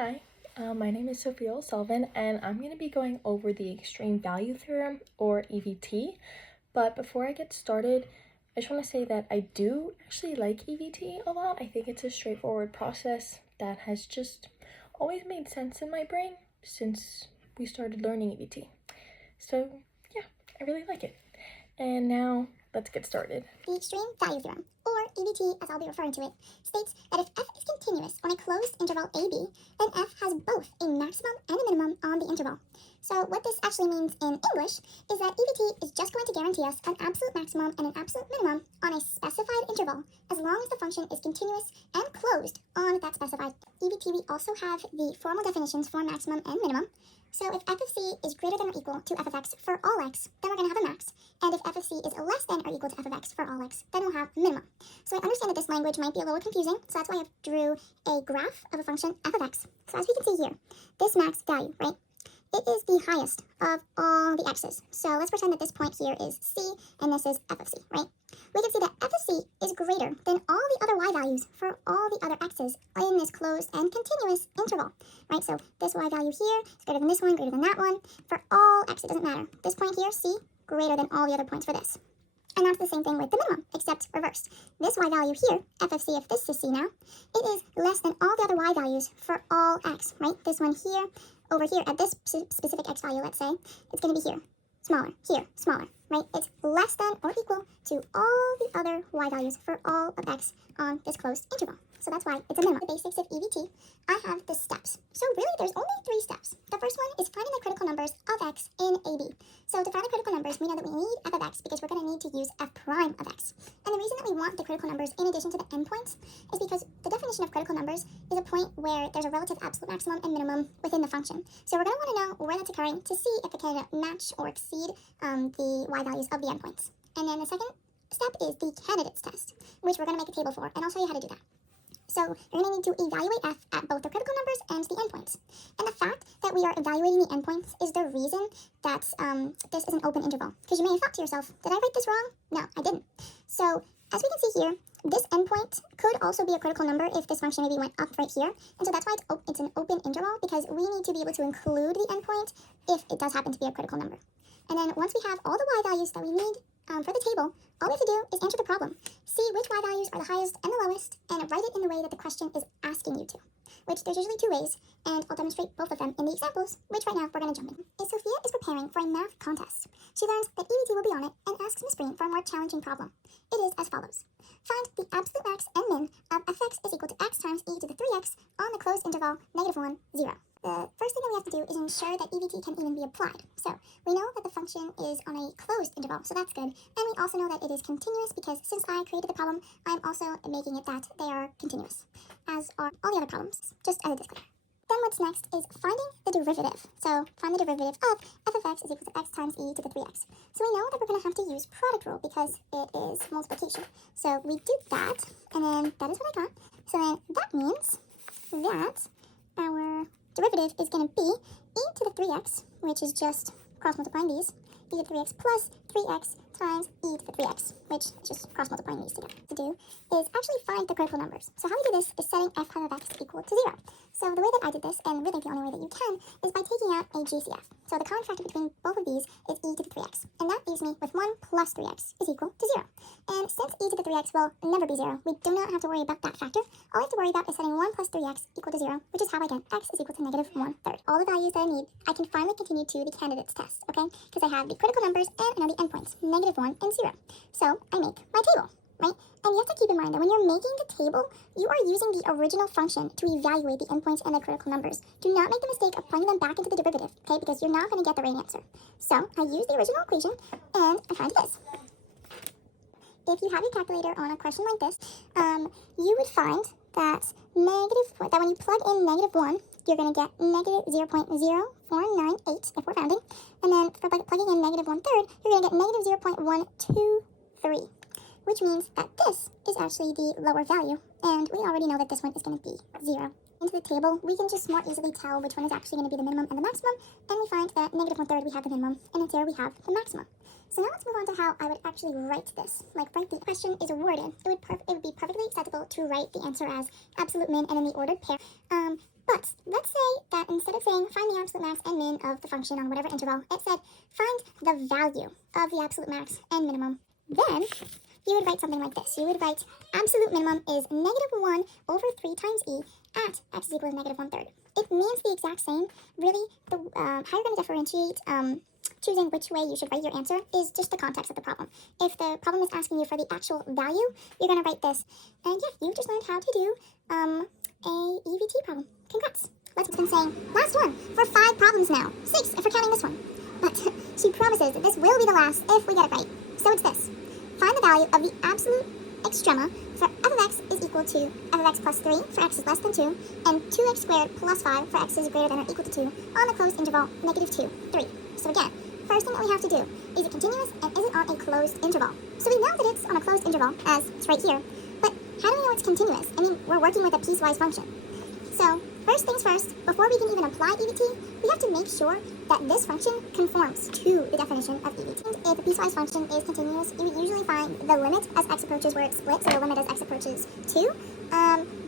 Hi, my name is Sophia O'Sullivan, and I'm going to be going over the extreme value theorem, or EVT. But before I get started, I just want to say that I do actually like EVT a lot. I think it's a straightforward process that has just always made sense in my brain since we started learning EVT. So yeah, I really like it. And now let's get started. The extreme value theorem, or EVT as I'll be referring to it, states that if f is continuous on a closed interval AB, then f has both a maximum and a minimum on the interval. So what this actually means in English is that EVT is just going to guarantee us an absolute maximum and an absolute minimum on a specified interval, as long as the function is continuous and closed on that specified. EVT, we also have the formal definitions for maximum and minimum. So if f of c is greater than or equal to f of x for all x, then we're going to have a max. And if f of c is less than or equal to f of x for all x, then we'll have a minimum. So I understand that this language might be a little confusing, so that's why I drew a graph of a function f of x. So as we can see here, this max value, right, it is the highest of all the x's. So let's pretend that this point here is c, and this is f of c, right? We can see that f of c is greater than all the other y values for all the other x's in this closed and continuous interval, right? So this y value here is greater than this one, greater than that one. For all x, it doesn't matter. This point here, c, greater than all the other points for this. And that's the same thing with the minimum, except reversed. This y value here, f of c, if this is c now, it is less than all the other y values for all x, right? This one here, over here, at this specific x value, let's say, it's going to be here, smaller, right? It's less than or equal to all the other y values for all of x on this closed interval. So that's why it's a minimum. The basics of EVT, I have the steps. So really, there's only 3 steps. The first one is finding the critical numbers of x in AB. So to find the critical numbers, we know that we need f of x because we're going to need to use f prime of x. And the reason that we want the critical numbers in addition to the endpoints is because the definition of critical numbers is a point where there's a relative absolute maximum and minimum within the function. So we're going to want to know where that's occurring to see if it can match or exceed the y values of the endpoints. And then the second step is the candidates test, which we're going to make a table for, and I'll show you how to do that. So you're going to need to evaluate f at both the critical numbers and the endpoints. And the fact that we are evaluating the endpoints is the reason that this is an open interval. Because you may have thought to yourself, did I write this wrong? No, I didn't. So as we can see here, this endpoint could also be a critical number if this function maybe went up right here. And so that's why it's an open interval, because we need to be able to include the endpoint if it does happen to be a critical number. And then once we have all the y values that we need for the table, all we have to do is answer the problem. See which y values are the highest and the lowest, and write it in the way that the question is asking you to. Which there's usually 2 ways, and I'll demonstrate both of them in the examples, which right now we're going to jump in. If Sophia is preparing for a math contest, she learns that EVT will be on it and asks Miss Breen for a more challenging problem. It is as follows. Find the absolute max and min of fx is equal to x times e to the 3x on the closed interval -1, 0. The first thing that we have to do is ensure that EVT can even be applied. So we know that the function is on a closed interval, so that's good. And we also know that it is continuous because since I created the problem, I'm also making it that they are continuous, as are all the other problems, just as a disclaimer. Then what's next is finding the derivative. So find the derivative of f of x is equal to x times e to the 3x. So we know that we're going to have to use product rule because it is multiplication. So we do that, and then that is what I got. So then that means that our derivative is going to be e to the 3x, which is just cross multiplying these, e to the 3x plus 3x times e to the 3x, which is just cross multiplying these together. To do is actually find the critical numbers. So how we do this is setting f of x equal to 0. So the way that I did this, and really the only way that you can, is by taking out a GCF. So the common factor between both of these is e to the 3x. And that leaves me with 1 plus 3x is equal to 0. And since e to the 3x will never be 0, we do not have to worry about that factor. All I have to worry about is setting 1 plus 3x equal to 0, which is how I get x is equal to -1/3. All the values that I need, I can finally continue to the candidates test, okay? Because I have the critical numbers and I know the endpoints, -1 and 0. So I make my table, right? And you have to keep in mind that when you're making the table, you are using the original function to evaluate the endpoints and the critical numbers. Do not make the mistake of plugging them back into the derivative, okay? Because you're not going to get the right answer. So I use the original equation, and I find this. If you have a calculator on a question like this, you would find that when you plug in -1, you're going to get -0.0498 if we're rounding. And then for plugging in -1/3, you're going to get -0.123. Which means that this is actually the lower value, and we already know that this one is going to be 0. Into the table, we can just more easily tell which one is actually going to be the minimum and the maximum, and we find that -1/3 we have the minimum, and in 0 we have the maximum. So now let's move on to how I would actually write this. Like, write the question is worded. It would be perfectly acceptable to write the answer as absolute min and then the ordered pair. But But let's say that instead of saying find the absolute max and min of the function on whatever interval, it said find the value of the absolute max and minimum. Then you would write something like this. You would write absolute minimum is -1 over 3 times e at x is equal to -1/3. It means the exact same. Really, how you're going to differentiate choosing which way you should write your answer is just the context of the problem. If the problem is asking you for the actual value, you're going to write this. And yeah, you just learned how to do a EVT problem. Congrats. Let's been saying last one for 5 problems now. 6 if we're counting this one. But she promises that this will be the last if we get it right. So it's this. Find the value of the absolute extrema for f of x is equal to f of x plus 3 for x is less than 2, and 2x squared plus 5 for x is greater than or equal to 2 on the closed interval -2, 3. So again, first thing that we have to do, is it continuous and is it on a closed interval? So we know that it's on a closed interval, as it's right here, but how do we know it's continuous? I mean, we're working with a piecewise function. So first things first, before we can even apply EVT, we have to make sure that this function conforms to the definition of EVT. If a piecewise function is continuous, you would usually find the limit as x approaches where it splits, so the limit as x approaches 2.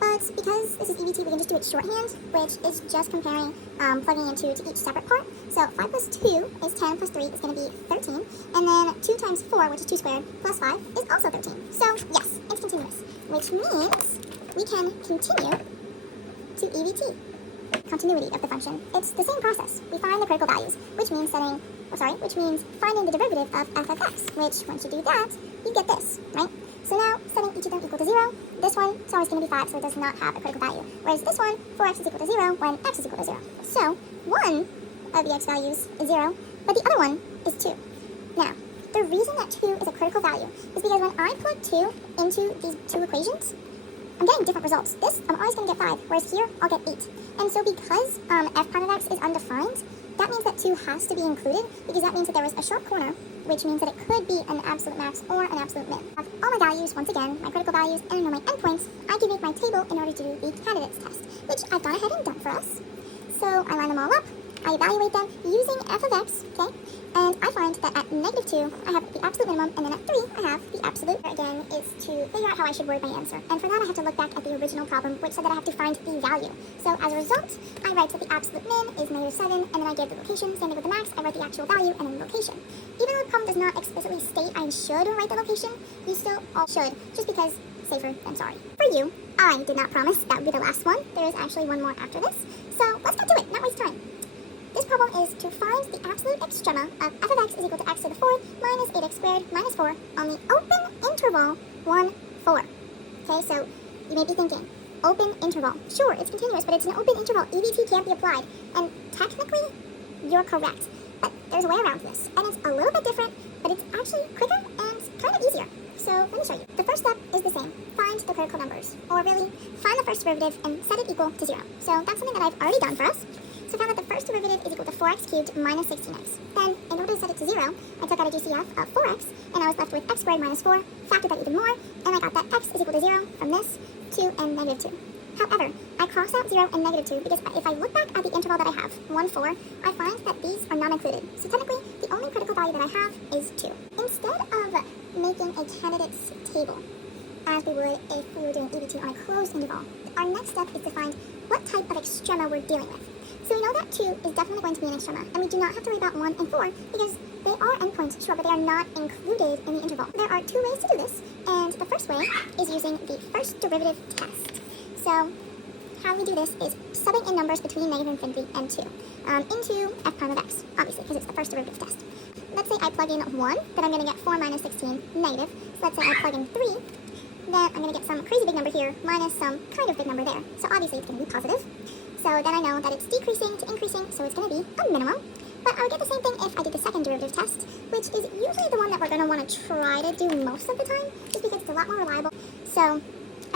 But because this is EVT, we can just do it shorthand, which is just comparing, plugging into each separate part. So 5 plus 2 is 10 plus 3 is going to be 13. And then 2 times 4, which is 2 squared, plus 5 is also 13. So yes, it's continuous, which means we can continue to EVT. Continuity of the function. It's the same process. We find the critical values, which means finding the derivative of f of x, which once you do that, you get this, right? So now, setting each of them equal to 0, this one is always going to be 5, so it does not have a critical value. Whereas this one, 4x is equal to 0 when x is equal to 0. So, one of the x values is 0, but the other one is 2. Now, the reason that 2 is a critical value is because when I plug 2 into these two equations, I'm getting different results. This, I'm always going to get 5, whereas here, I'll get 8. And so because f prime of x is undefined, that means that 2 has to be included, because that means that there was a sharp corner, which means that it could be an absolute max or an absolute min. I have all my values, once again, my critical values, and I know my endpoints. I can make my table in order to do the candidates test, which I've gone ahead and done for us. So I line them all up, I evaluate them using f of x, okay? And I find that at -2, I have the absolute minimum, and then at 3, I have the absolute. Again, is to figure out how I should word my answer. And for that, I have to look back at the original problem, which said that I have to find the value. So as a result, I write that the absolute min is -7, and then I give the location. Same thing with the max, I write the actual value, and then the location. Even though the problem does not explicitly state I should write the location, you still all should, just because safer than sorry. For you, I did not promise that would be the last one. There is actually one more after this. So let's get to it, not waste time. This problem is to find the absolute extrema of f of x is equal to x to the 4th minus 8x squared minus 4 on the open interval 1, 4. Okay, so you may be thinking, open interval. Sure, it's continuous, but it's an open interval. EVT can't be applied. And technically, you're correct. But there's a way around this. And it's a little bit different, but it's actually quicker and kind of easier. So let me show you. The first step is the same. Find the critical numbers. Or really, find the first derivative and set it equal to 0. So that's something that I've already done for us. So I found that the first derivative is equal to 4x cubed minus 16x. Then, in order to set it to 0, I took out a GCF of 4x, and I was left with x squared minus 4, factored that even more, and I got that x is equal to 0 from this, 2, and -2. However, I cross out 0 and -2 because if I look back at the interval that I have, 1, 4, I find that these are not included. So technically, the only critical value that I have is 2. Instead of making a candidates table, as we would if we were doing EVT on a closed interval, our next step is to find what type of extrema we're dealing with. So we know that 2 is definitely going to be an extrema, and we do not have to worry about 1 and 4 because they are endpoints, sure, but they are not included in the interval. There are 2 ways to do this, and the first way is using the first derivative test. So how we do this is subbing in numbers between -infinity and 2 into f prime of x, obviously, because it's the first derivative test. Let's say I plug in 1, then I'm going to get 4 minus 16 negative. So let's say I plug in 3, then I'm going to get some crazy big number here minus some kind of big number there. So obviously it's going to be positive. So then I know that it's decreasing to increasing, so it's going to be a minimum. But I would get the same thing if I did the second derivative test, which is usually the one that we're going to want to try to do most of the time, just because it's a lot more reliable. So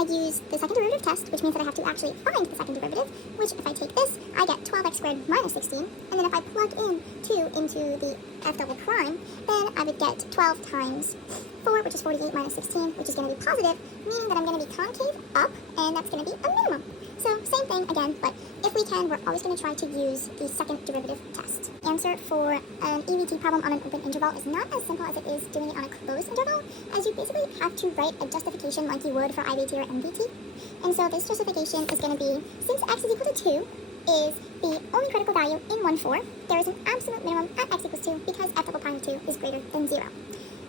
I use the second derivative test, which means that I have to actually find the second derivative, which if I take this, I get 12x squared minus 16, and then if I plug in 2 into the f double prime, then I would get 12 times 4, which is 48 minus 16, which is going to be positive, meaning that I'm going to be concave up, and that's going to be a minimum. So same thing again, but if we can, we're always going to try to use the second derivative test. Answer for an EVT problem on an open interval is not as simple as it is doing it on a closed interval, as you basically have to write a justification like you would for IVT or MVT. And so this justification is going to be, since x is equal to 2, is the only critical value in 1,4. There is an absolute minimum at x equals 2 because f double prime of 2 is greater than 0.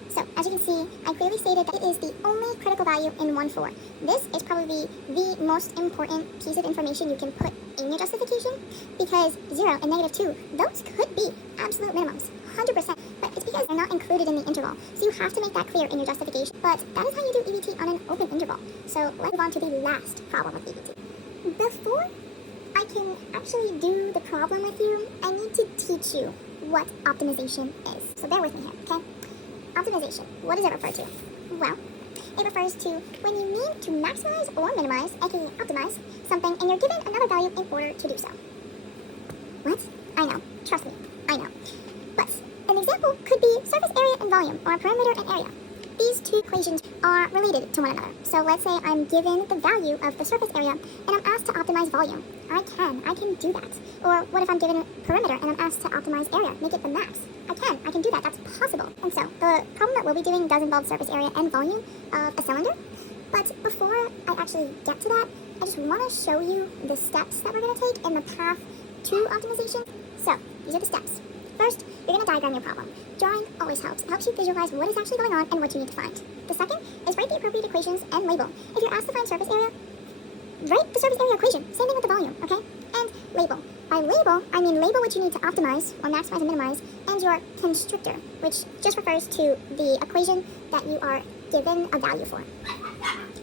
So, as you can see, I clearly stated that it is the only critical value in 1,4. This is probably the most important piece of information you can put in your justification, because 0 and negative 2, those could be absolute minimums, 100%, but it's because they're not included in the interval, so you have to make that clear in your justification. But that is how you do EVT on an open interval. So let's move on to the last problem of EVT. Before I can actually do the problem with you, I need to teach you what optimization is. So bear with me here, okay? Optimization, what does it refer to? Well, it refers to when you need to maximize or minimize, aka optimize, something and you're given another value in order to do so. What? I know. Trust me, I know. But an example could be surface area and volume, or perimeter and area. These two equations are related to one another. So let's say I'm given the value of the surface area and I'm asked to optimize volume. I can do that. Or what if I'm given perimeter and I'm asked to optimize area, make it the max? I can do that, that's possible. And so the problem that we'll be doing does involve surface area and volume of a cylinder. But before I actually get to that, I just want to show you the steps that we're going to take in the path to optimization. So these are the steps. First, you're going to diagram your problem. Drawing always helps. It helps you visualize what is actually going on and what you need to find. The second is write the appropriate equations and label. If you're asked to find surface area, write the surface area equation. Same thing with the volume, okay? And label. By label, I mean label what you need to optimize or maximize and minimize, and your constrictor, which just refers to the equation that you are given a value for.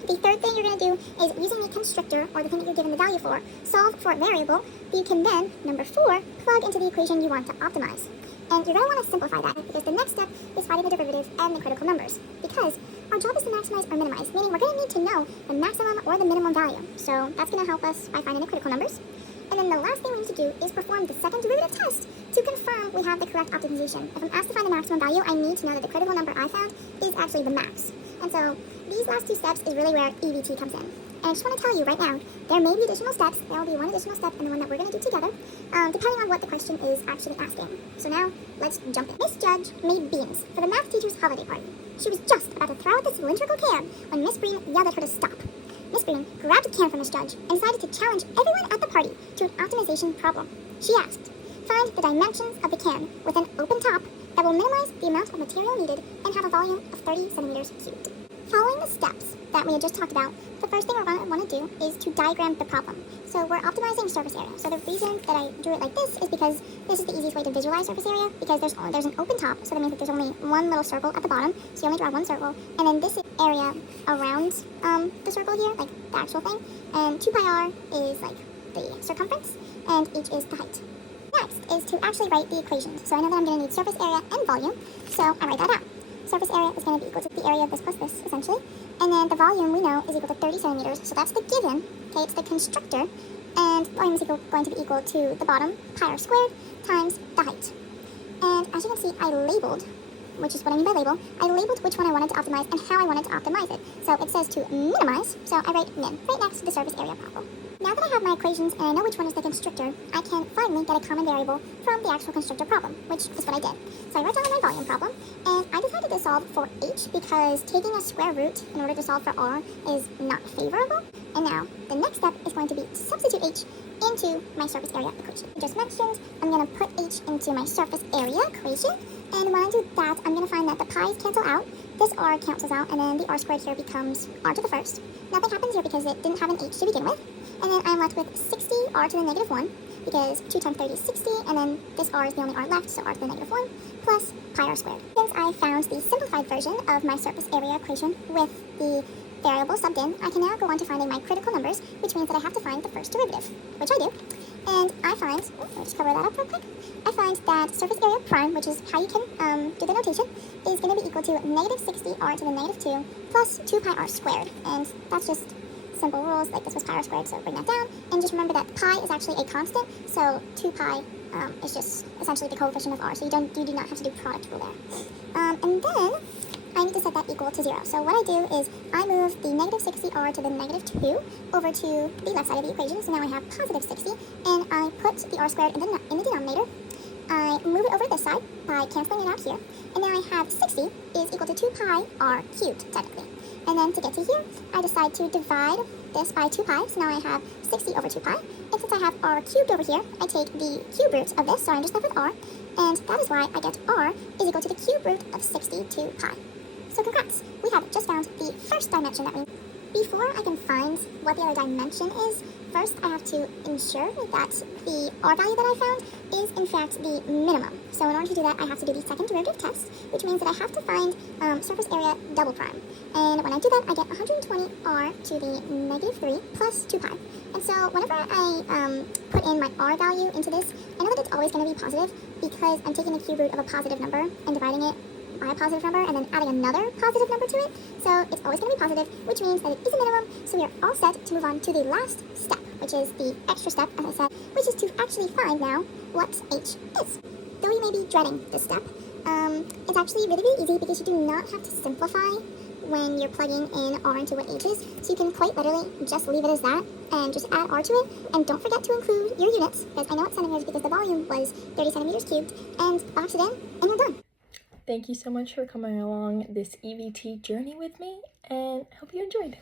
The third thing you're going to do is, using the constrictor, or the thing that you're given the value for, solve for a variable that you can then, number 4, plug into the equation you want to optimize. And you're going to want to simplify that, because the next step is finding the derivative and the critical numbers. Because our job is to maximize or minimize, meaning we're going to need to know the maximum or the minimum value. So that's going to help us by finding the critical numbers. And then the last thing we need to do is perform the second derivative test to confirm we have the correct optimization. If I'm asked to find the maximum value, I need to know that the critical number I found is actually the max. And so these last two steps is really where EVT comes in. And I just want to tell you right now, there may be additional steps. There will be one additional step and the one that we're going to do together, depending on what the question is actually asking. So now, let's jump in. Miss Judge made beans for the math teacher's holiday party. She was just about to throw out the cylindrical can when Miss Breen yelled at her to stop. Miss Breen grabbed a can from Miss Judge and decided to challenge everyone at the party to an optimization problem. She asked, find the dimensions of the can with an open top that will minimize the amount of material needed and have a volume of 30 centimeters cubed. Following the steps that we had just talked about, the first thing we're going to want to do is to diagram the problem. So we're optimizing surface area. So the reason that I drew it like this is because this is the easiest way to visualize surface area, because there's an open top, so that means that there's only one little circle at the bottom, so you only draw one circle, and then this area around the circle here, like the actual thing, and 2 pi r is like the circumference, and h is the height. Next is to actually write the equations. So I know that I'm going to need surface area and volume, so I write that out. Surface area is going to be equal to the area of this plus this, essentially. And then the volume, we know, is equal to 30 centimeters, so that's the given. Okay, it's the constrictor. And volume is going to be equal to the bottom, pi r squared, times the height. And as you can see, I labeled, which is what I mean by label, I labeled which one I wanted to optimize and how I wanted to optimize it. So it says to minimize, so I write min, right next to the surface area problem. Now that I have my equations and I know which one is the constrictor, I can finally get a common variable from the actual constrictor problem, which is what I did. So I wrote down my volume problem, and I decided to solve for h because taking a square root in order to solve for r is not favorable. And now, the next step is going to be to substitute h into my surface area equation. I just mentioned, I'm going to put h into my surface area equation, and when I do that, I'm going to find that the pi's cancel out, this r cancels out, and then the r squared here becomes r to the first. Nothing happens here because it didn't have an h to begin with. And then I'm left with 60 r to the negative 1, because 2 times 30 is 60, and then this r is the only r left, so r to the negative 1, plus pi r squared. Since I found the simplified version of my surface area equation with the variable subbed in, I can now go on to finding my critical numbers, which means that I have to find the first derivative, which I do. And I find, let me just cover that up real quick, I find that surface area prime, which is how you can do the notation, is going to be equal to negative 60 r to the negative 2 plus 2 pi r squared, and that's just simple rules, like this was pi r squared, so bring that down, and just remember that pi is actually a constant, so 2 pi is just essentially the coefficient of r, so you do not have to do product rule there. And then I need to set that equal to 0. So what I do is I move the negative 60r to the negative 2 over to the left side of the equation, so now I have positive 60, and I put the r squared in the denominator. I move it over this side by canceling it out here, and now I have 60 is equal to 2 pi r cubed, technically. And then to get to here, I decide to divide this by 2 pi. So now I have 60 over 2 pi. And since I have r cubed over here, I take the cube root of this, so I'm just left with r. And that is why I get r is equal to the cube root of 62 pi. So congrats, we have just found the first dimension that we need. Before I can find what the other dimension is, first I have to ensure that the r value that I found is in fact the minimum. So in order to do that, I have to do the second derivative test, which means that I have to find surface area double prime. And when I do that, I get 120 r to the negative 3 plus 2 pi. And so whenever I put in my r value into this, I know that it's always going to be positive because I'm taking the cube root of a positive number and dividing it by a positive number and then adding another positive number to it. So it's always going to be positive, which means that it is a minimum. So we are all set to move on to the last step, which is the extra step, as I said, which is to actually find now what h is. Though you may be dreading this step, it's actually really, really easy because you do not have to simplify when you're plugging in r into what h is. So you can quite literally just leave it as that and just add r to it. And don't forget to include your units, because I know it's centimeters because the volume was 30 centimeters cubed, and box it in, and you're done. Thank you so much for coming along this EVT journey with me, and I hope you enjoyed.